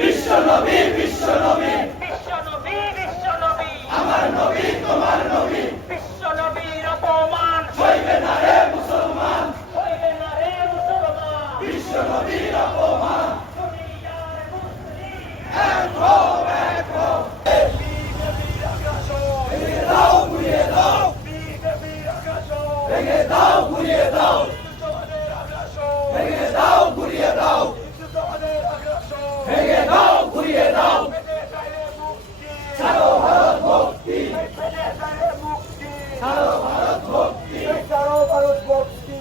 বিশ্বনবী বিশ্বনবী বিশ্বনবী বিশ্বনবী আমার নবী তোমার মুক্তি ছাড়ো ভারত ভক্তি ভারত ভক্তি